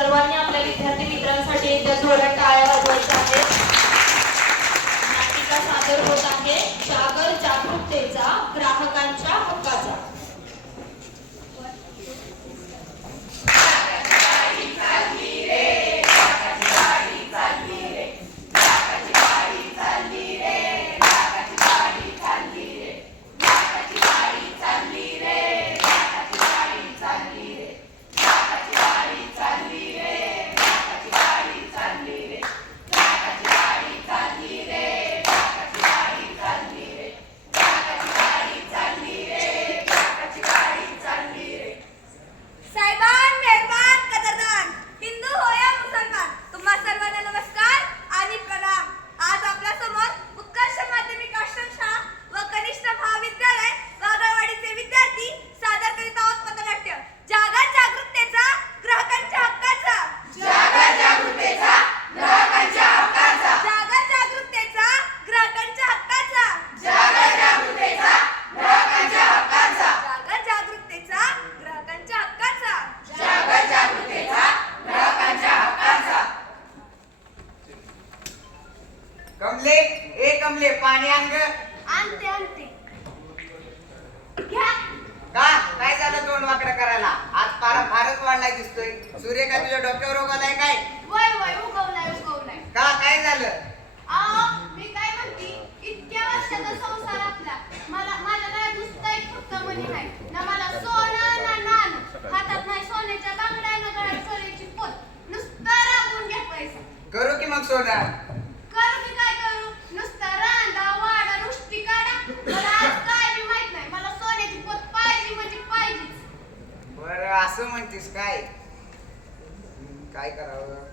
सर्वांनी आपल्या विद्यार्थी मित्रांसाठी एकदा जोरात टाळ्या वाजवायच्या आहेत. नाटिका सादर होत आहे जागर जागरूकतेचा ग्राहकांच्या हक्काचा. कमले ए कमले पाणी आण ग. आणते आणते. घ्या. का काय झालं तोंड वाकडं करायला? आज पारा फारच वाढलाय दिसतोय. सूर्य काय तुझ्या डोक्यावर उगवलाय काय? वय वय उगवलाय उगवलाय. का काय झालं? मी काय म्हणते इतक्या वर्षाचा संसार आपला मला माझ्या काय नुसतं एक फक्त म्हणी नाही ना मला सोनं ना नाणं हातात नाही सोन्याच्या बांगड्या ना गळ्यात सोन्याची पोत नुसतं राबून घ्या पैसा. करू की मग सोनं? करू की काय करू नुसतं रांदा वाडा नुसती काढा मला आज काय बी माहित नाही मला सोन्याची पोत पाहिजे म्हणजे पाहिजेच. बरं असं म्हणतीस काय? काय करावं?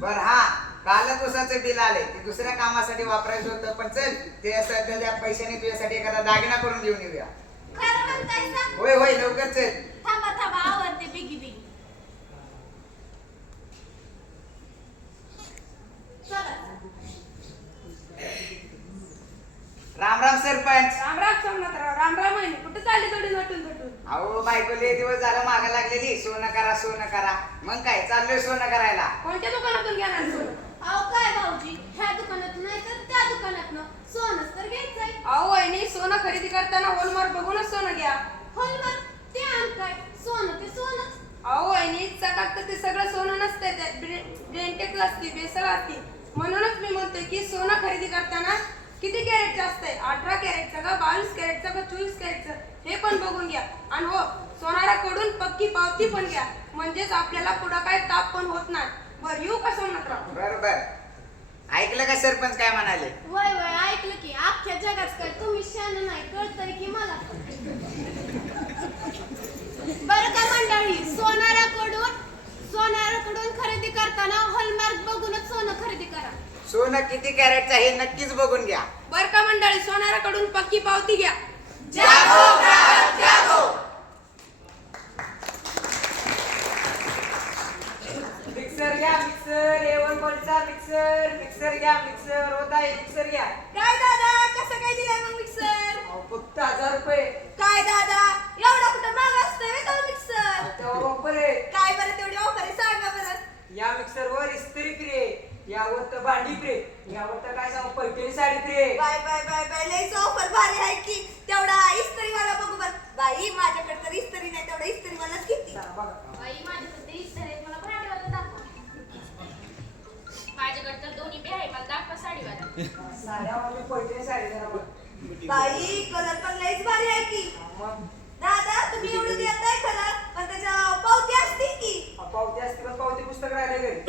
बर हा कालच उसाचं बिल आले ते दुसऱ्या कामासाठी वापरायचं होतं पण चल ते सध्या पैशाने तुझ्यासाठी एखादा दागिना करून घेऊन येऊया. खरं म्हणताय सा? होय होय लवकर चल. थांबा थांबा आवडते बिगी बिगी. चला राम राम सरपंच. राम राम सोमनाथराव. राम राम आहे. कुठे चालली थोडी नटून थटून? अहो बायको लय दिवस झालं मागा लागलेली सोनं करा मग काय चाललोय सोनं करायला. कोणत्या दुकानातून घेणार सोनं? अहो काय भाऊजी ह्या दुकानात नाही तर त्या दुकानातनं सोनच तर घ्यायचंय. अहो वहिनी सोनं खरेदी करताना होलमार्क बघूनच सोनं घ्या. हॉलमार्क ते आण काय सोनं ते सोनच. अहो वहिनी चकाक तर ते सगळं सोनं नसते त्यात डेंटेक्स असते बेसळ असते. म्हणूनच मी म्हणतोय की सोनं खरेदी करताना किती कॅरेटचं असतंय 18 कॅरेटचं का 22 कॅरेटचं का 24 कॅरेटचं हे पण बघून घ्या. आणि हो सोनाराकडून पक्की पावती पण घ्या म्हणजेच आपल्याला पुढं काय ताप पण होत नाही. बरं येऊ का सोमनाथराव? बर ऐकलं का सरपंच काय म्हणाले? वय वय ऐकलं की अख्ख्या जगात काय तुम्ही शान नाही कळतंय की मला. बरं का मंडळी सोनाराकडून खरेदी करताना हॉलमार्क बघूनच सोनं खरेदी करा. सोनं किती कॅरेटचं हे नक्कीच बघून घ्या. बरं का मंडळी सोनाराकडून पक्की पावती घ्या. जागो ग्राहक जागो. मिक्सर घ्या मिक्सर A1 क्वालिटीचा मिक्सर घ्या मिक्सर होता आहे मिक्सर घ्या. काय दादा कसं काय दिलाय मग मिक्सर? फक्त 1000 रुपये. काय दादा एवढा कुठं महाग असतोय का मिक्सर? त्यावर ऑफर आहे. काय बरं तेवढी ऑफर आहे सांगा बरं. या मिक्सरवर इस्त्री फ्री आहे, यावर तर भांडी फ्री, यावर तर काय सांगू पैठणी साडी फ्री आहे. बाय बाय बाय बाय लयच ऑफर भारी आहे की. तेवढा इस्त्रीवाला बघू बर. बाई माझ्याकडे तर इस्त्री नाही तेवढा इस्त्रीवालाच किती. चला बघा. बाई माझ्याकडे इस्त्री आहे मला भांडीवाला दाखवा. माझ्याकडे तर दोन्ही बी आहे मला दाखवा साडीवाला. साड्यावर पैठणी साडी जरा बघ. बाई कलर पण लयच भारी आहे की. मग दादा तुम्ही एवढं देताय खरं पण त्याच्या पावती असते की. पावती असते पण पावती पुस्तक राहिले घरी.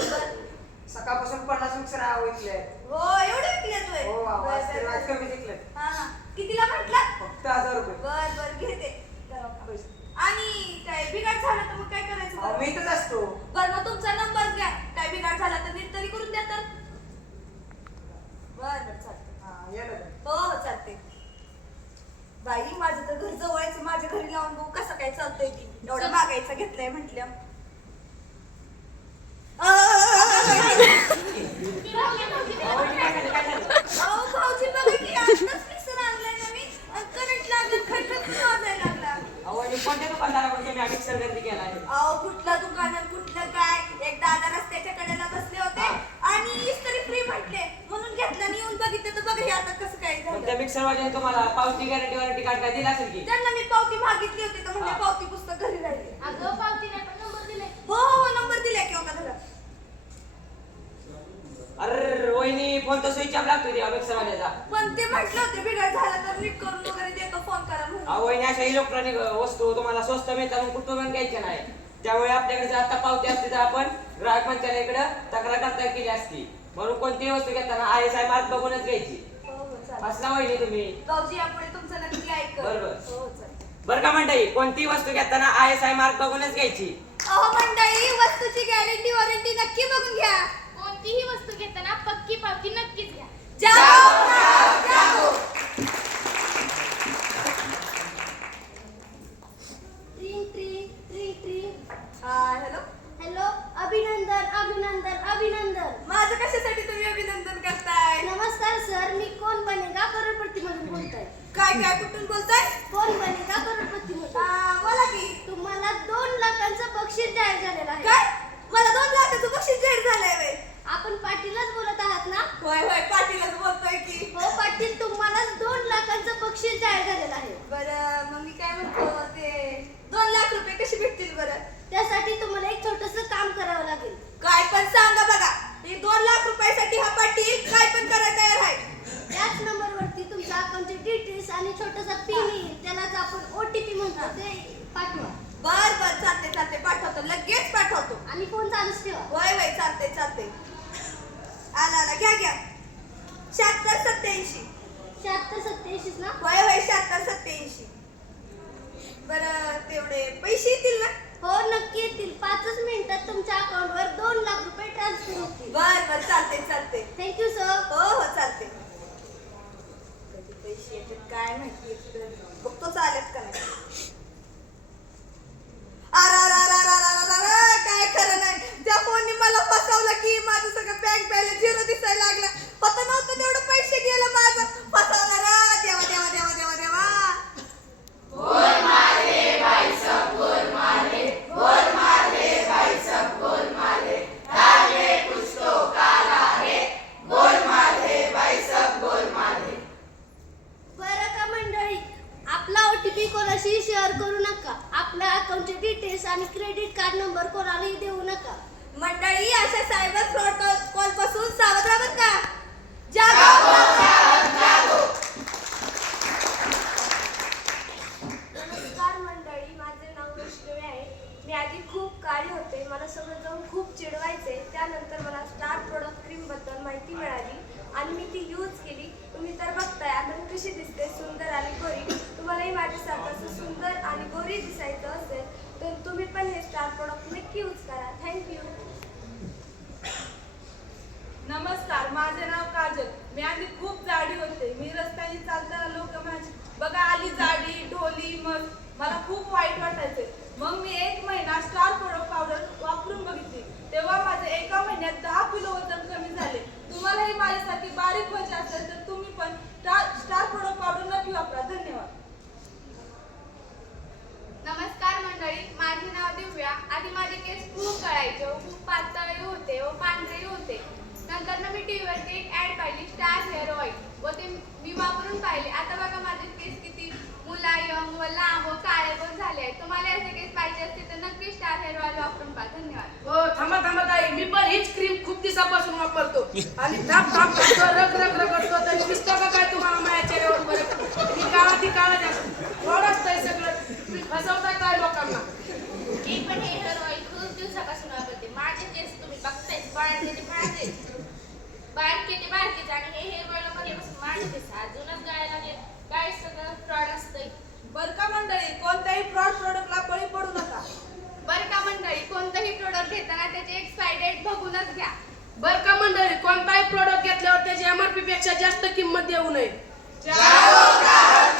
सकाळपासून 50 मिक्सर विकले. हो एवढं विकल्यात हो आवाज तर आज कमी विकले. हा हा कितीला म्हटलं? फक्त 1000 रुपये. बर बर घेते. आणि काय बिघाड झालं तर मग काय करायचं अहो, बरं? मी इथंच असतो. बरं मग तुमचा नंबर घ्या. काय बिघाड झाला तर नीट तरी करून द्या तर. बर बर चालते. हा ये ना. हो हो चालते. बाई माझं तर घर जवळच माझ्या घरी लावून बघू कसं काय चालतंय ती. एवढं मागायचं घेतलंय म्हटलं. अहो भाऊजी बघा की आताच मिक्सर आणलाय नवीन आणि करंट लागलं खटखट वाजायला लागला. अहो आणि कोणत्या दुकानदाराकडून तुम्ही हा मिक्सर खरेदी केलाय? अहो कुठलं दुकान आणि कुठलं काय एक दादा रस्त्याच्या कडेला बसले होते आणि इस्त्री फ्री म्हटले म्हणून घेतलं आणि येऊन बघितलं तर बघा हे आता कसं काय पण झालं. त्या मिक्सर वाल्याने तुम्हाला पावती गॅरंटी वॉरंटी कार्ड काय दिला असेल की? त्यांना मी पावती मागितली होती तर म्हणजे पावती पुस्तक घरी राहिली. अगं पावती नाही पण नंबर दिले. हो नंबर दिलाय की का धरा. अरे वहिनी फोन तर स्विच ऑफ लागतो त्या मिक्सर वाल्याचा. पण ते म्हटलं होते बिघड झालं तर नीट करून वगैरे देतो फोन करा म्हणून. वहिनी अशा इलेक्ट्रॉनिक वस्तू तुम्हाला स्वस्त मिळतात म्हणून कुठून पण घ्यायच्या नाही. त्यामुळे आपल्याकडे जर आता पावती असते तर आपण ग्राहक मंत्रालयाकडे तक्रार करता केली असती. म्हणून कोणतीही वस्तू घेताना ISI मार्क बघूनच घ्यायची. हो हो चालेल. असला वहिनी तुम्ही. भाऊजी यापुढे तुमचं नक्की ऐक. बरोबर. हो चालेल. बरं का मंडळी, कोणतीही वस्तू घेताना ISI मार्क बघूनच घ्यायची. अहो मंडळी वस्तूची गॅरंटी वॉरंटी नक्की बघून घ्या. कोणतीही वस्तू घेताना पक्की पावती नक्कीच घ्या. जागो. ट्रिंग ट्रिंग ट्रिंग ट्रिंग. हॅलो हॅलो, अभिनंदन अभिनंदन अभिनंदन. माझं कशासाठी तुम्ही अभिनंदन करताय? नमस्कार सर, मी कोण बनेगा करोडपती मधून बोलतोय. काय काय कुठून बोलताय? कोण बनेगा करोडपती मधून. बोला की. तुम्हाला 2 लाखांचं बक्षीस जाहीर झालेलं आहे. काय? मला 2 लाखाचं बक्षीस जाहीर झालंय व्हय? आपण पाटीलच बोलत आहात ना? होय होय पाटीलच बोलतोय की. हो पाटील, तुम्हाला 2 लाखांचं बक्षीस जाहीर झालेलं आहे. बरं मग मी काय म्हणतो ते 2 लाख रुपये कशी भेटतील बरं? त्यासाठी तुम्हाला एक छोटंसं काम करावं लागेल. काय पण सांगा बघा. हे 2 लाख रुपयासाठी हा पाटील काय पण करायला तयार आहे. त्याच नंबरवरती तुमच्या अकाउंटचे डिटेल्स आणि छोटासा पिन येईल, त्यालाच आपण OTP म्हणतो, ते पाठवा. बर बर चालते चालते पाठवतो लगेच पाठवतो. आणि फोन चालूच ठेवा. होय होय चालते चालते. आला आला घ्या घ्या. 7687. 7687 ना? होय होय 7687. बरं तेवढे पैसे येतील ना? हो नक्की येतील. 5च मिनिटात तुमच्या अकाउंटवर 2 लाख रुपये ट्रान्सफर होतील. बर बर चालते चालते. Thank you sir. हो हो चालते. कधी पैसे येतात काय माहिती बघतोच आलेत का नाही. काय खरं नाही. त्या फोनने मला फसवलं की माझं सगळं बँक बॅलन्स 0 दिसायला लागला. होतं नव्हतं तेवढं पैसे गेलं माझं. फसवलं रा देवा देवा देवा देवा देवा. बरं का मंडळी, आपला OTP कोणाशी शेअर करू नका. आपल्या अकाउंटचे डिटेल्स आणि क्रेडिट कार्ड नंबर कोणालाही देऊ नका. मंडळी अशा सायबर फ्रॉड कॉल पासून सावध राहा बरं का. जागो. नमस्कार मंडळी, माझे नाव वैष्णवी आहे. मी आधी खूप काळी होते, मला सगळं जाऊन खूप चिडवायचे. त्यानंतर मला स्टार प्रोडक्ट क्रीम बद्दल माहिती मिळाली आणि मी ती यूज केली. तुम्ही तर बघताय आता मी कशी दिसते, सुंदर आणि गोरी. तुम्हालाही माझ्यासारखं असं सुंदर आणि गोरी दिसायचं असेल तर तुम्ही पण हे स्टार प्रोडक्ट नक्की यूज करा. थँक्यू. नमस्कार, माझे नाव काजल. मी आधी खूप जाडी होते. मी रस्त्याने चालताना लोक म्हणायचे बघा आली जाडी ढोली. मग मला खूप वाईट वाटायचे. मग मी 1 महिना स्टार प्रोडक्ट पावडर वापरून बघितली. तेव्हा माझे एका महिन्यात 10 किलो वजन कमी झाले. तुम्हालाही माझ्यासाठी बारीक व्हायचे असेल तर तुम्ही पण स्टार प्रोडक्ट पावडर नक्की वापरा. धन्यवाद. नमस्कार मंडळी, माझे नाव दिव्या. आधी माझे केस खूप गळायचे व खूप पातळही होते व पांढरेही होते. नंतर मी टीव्हीवरती एक ऍड पाहिली स्टार हेअर ऑइल व ते मी वापरून पाहिले. आता बघा माझे केस किती मुलायम व लांब व काळे पण झाले आहेत. तुम्हाला असे केस पाहिजे असतील तर नक्की स्टार हेअर ऑइल वापरून पहा. धन्यवाद. हो थांबा थांबा ताई, मी पण हीच क्रीम खूप दिवसापासून वापरतो आणि थाप थाप करतो, रगडतो तरी दिसतो का काय तुम्हाला माझ्या चेहऱ्यावर बरं? मी काळा ती काळा जास्त गोड असतंय सगळं. तुम्ही फसवताय काय लोकांना? मी पण हे हेअर ऑइल खूप दिवसापासून वापरते. माझे केस तुम्ही बघताय बाळके ते बारकेच आणि हे हेअर ऑइल मध्ये बसून माझे केस अजूनच गळायला लागले. काय सगळं फ्रॉड असतंय. बरं का मंडळी, कोणत्याही फ्रॉड प्रोडक्टला बळी पडू नका. बरं का मंडळी, कोणतंही प्रोडक्ट घेताना त्याची एक्सपायरी डेट बघूनच घ्या. बरं का मंडळी, कोणताही प्रोडक्ट घेतल्यावर त्याची MRP पेक्षा जास्त किंमत देऊ नये. जागो.